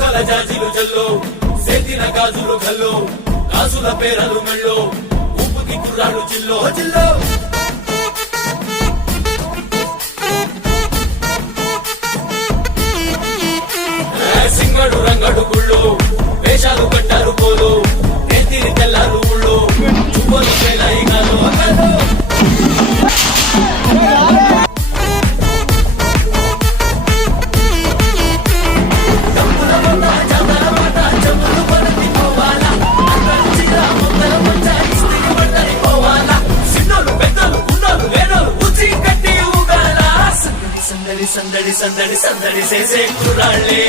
పూతల జాజిలు జల్లో సేతిన గాజులు గల్లో గాజుల పేరలు మెళ్ళో ఉప్పుకి కుర్రాడు జిల్లో జిల్లో సింగడు రంగడు గుళ్ళు వేషాలు కట్టారు పోలు నెత్తిని తెల్లారు ఊళ్ళు చువ్వలు పేలాయి గాలు అగలు సందడి సందడి సందడి సందడి చేసే కుర్రాళ్ళే